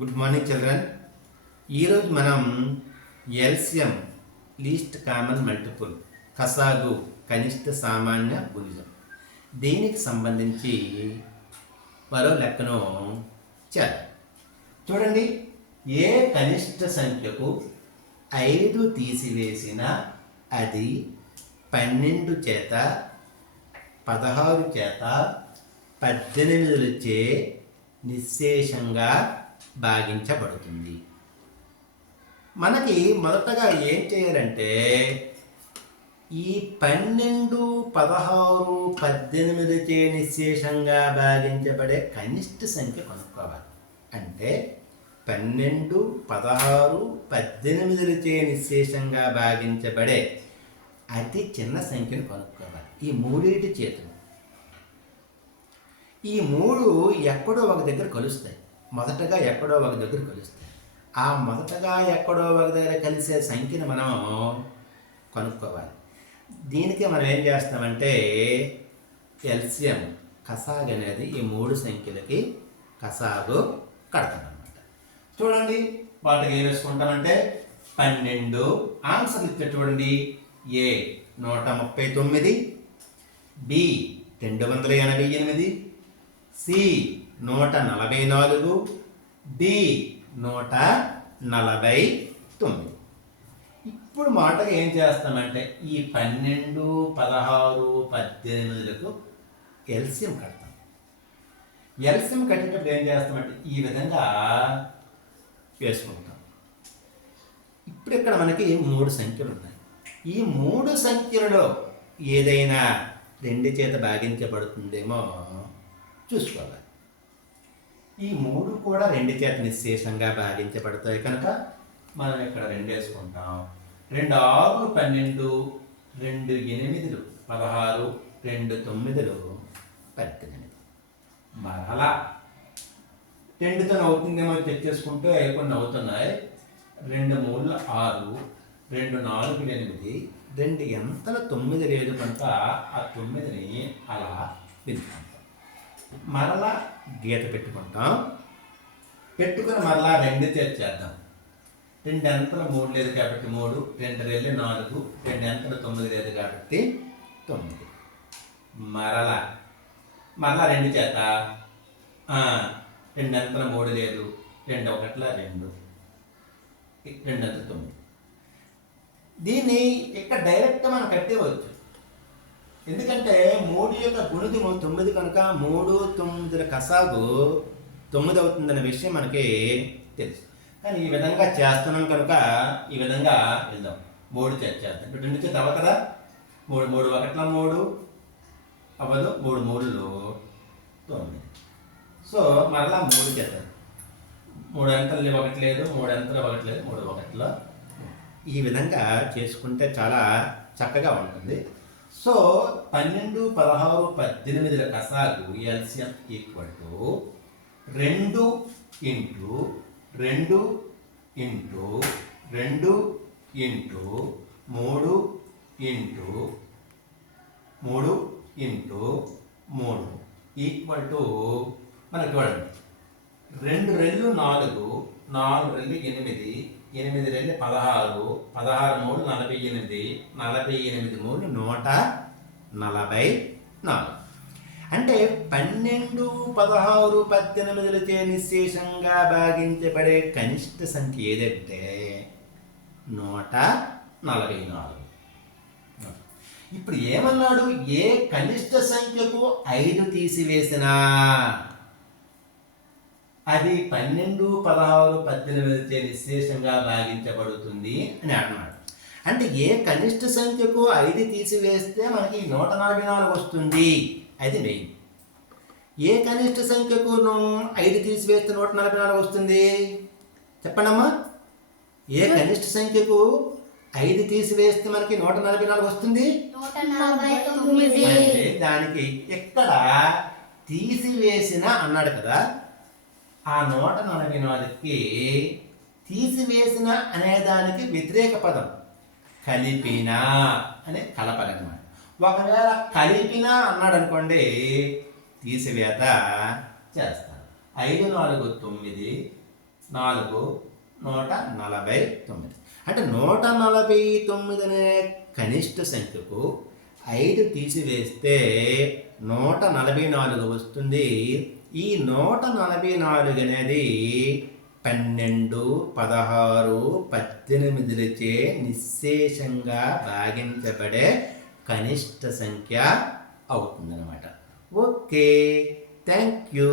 Good morning children. ఈరోజు మనం LCM least common multiple కసాగు కనిష్ట సామాన్య గుణిజం దీనికి సంబంధించి మరో లెక్కను చేద్దాం. చూడండి, ఏ కనిష్ట సంఖ్యకు 5 తీసివేసిన అది 12 చేత 16 చేత 18 నిశ్శేషంగా భాగించబడుతుంది. మనకి మొదటగా ఏం చేయాలంటే ఈ 12, 16, 18 నిశ్శేషంగా భాగించబడే కనిష్ట సంఖ్య కనుక్కోవాలి. అంటే 12, 16, 18 నిశ్శేషంగా భాగించబడే అతి చిన్న సంఖ్యను కనుక్కోవాలి. ఈ మూడింటి చేతులు ఈ మూడు ఎక్కడో ఒక దగ్గర కలుస్తాయి. మొదటగా ఎక్కడో ఒక దగ్గర కలుస్తాయి. ఆ మొదటగా ఎక్కడో ఒక దగ్గర కలిసే సంఖ్యను మనం కనుక్కోవాలి. దీనికి మనం ఏం చేస్తామంటే ఎల్సిఎం కసాగు అనేది ఈ మూడు సంఖ్యలకి కసాగు కడతామన్నమాట. చూడండి, వాటికి ఏం వేసుకుంటామంటే 12 ఆన్సర్లు ఇచ్చే చూడండి. ఏ 139, బి 288, సి 144, డి 149. ఇప్పుడు మాటగా ఏం చేస్తామంటే ఈ 12, 16, 18లకు ఎల్సిఎం కడతాం. ఎల్సిఎం కట్టేటప్పుడు ఏం చేస్తామంటే ఈ విధంగా వేసుకుంటాం. ఇప్పుడు ఇక్కడ మనకి 3 సంఖ్యలు ఉన్నాయి. ఈ 3 సంఖ్యలలో ఏదైనా 2 చేత భాగించబడుతుందేమో చూసుకోవాలి. ఈ 3 కూడా 2 చేత నిశ్శేషంగా భాగించబడతాయి కనుక మనం ఇక్కడ 2 వేసుకుంటాం. 2 6 12, 2 8 16, 2 9 18. మరలా 2తో అవుతుందేమో చెక్ చేసుకుంటే కొన్ని అవుతున్నాయి. 2 3 6, 2 4 8, 2 ఎంతలో 9 లేదు కనుక ఆ 9ని అలా పెంచుకుంటాం. మరలా గీత పెట్టుకుంటాం. పెట్టుకుని మరలా 2 చేద్దాం. 2 ఎంతలో 3 లేదు కాబట్టి 3, 2 2 4, 2 ఎంతలో 9 లేదు కాబట్టి 9. మరలా 2 చేత 2 ఎంతలో 3 లేదు, 2 1 2, 2 ఎంతలో 9. దీన్ని ఇక్కడ డైరెక్ట్ మనం కట్టేవచ్చు. ఎందుకంటే 3 యొక్క గుణితము 9 కనుక 3, 9 కసాగు 9 అవుతుందనే విషయం మనకి తెలుసు. కానీ ఈ విధంగా చేస్తున్నాం కనుక ఈ విధంగా వెళ్దాం. 3 చేద్దాం. ఇప్పుడు 2 చేత అవ్వ కదా. 3 3 1 3 అవ్వదు. 3 3 9. సో మరలా 3 చేద్దాం. 3 అంతలు 1 లేదు, 3 అంతలు 1 లేదు, 3 1. ఈ విధంగా చేసుకుంటే చాలా చక్కగా ఉంటుంది. సో 12, 16, 18 కసాగు LCM equal to 2 into 2 into 2 into 3 into 3 into 3 equal to మనకి చూడండి 2 రెళ్ళు 4, 4 రెళ్ళు 8, 8 రెళ్ళు 16, 16 3 48, 48 3 144. అంటే 12, 16, 18 నిశ్శేషంగా భాగించబడే కనిష్ట సంఖ్య ఏదంటే 144. ఇప్పుడు ఏమన్నాడు? ఏ కనిష్ట సంఖ్యకు 5 తీసివేసినా అది 12, 16, 18 నిశ్శేషంగా భాగించబడుతుంది అని అన్నాడు. అంటే ఏ కనిష్ట సంఖ్యకు 5 తీసివేస్తే మనకి 144 వస్తుంది. అది మెయిన్. ఏ కనిష్ట సంఖ్యకు 5 తీసివేస్తే 144 వస్తుంది చెప్పండమ్మా. ఏ కనిష్ట సంఖ్యకు 5 తీసివేస్తే మనకి 144 వస్తుంది. అంటే దానికి ఎక్కడ తీసివేసిన అన్నాడు కదా. ఆ 144కి తీసివేసిన అనేదానికి వ్యతిరేక పదం కలిపిన అనే కలపలన్నమాట. ఒకవేళ కలిపిన అన్నాడు అనుకోండి తీసివేత చేస్తాను. 5 4 9 4 149. అంటే 149 అనే కనిష్ట సంఖ్యకు 5 తీసివేస్తే 144 వస్తుంది. ఈ 144 అనేది 12, 16, 18లచే నిశ్శేషంగా భాగించబడే కనిష్ట సంఖ్య అవుతుందన్నమాట. Okay, thank you.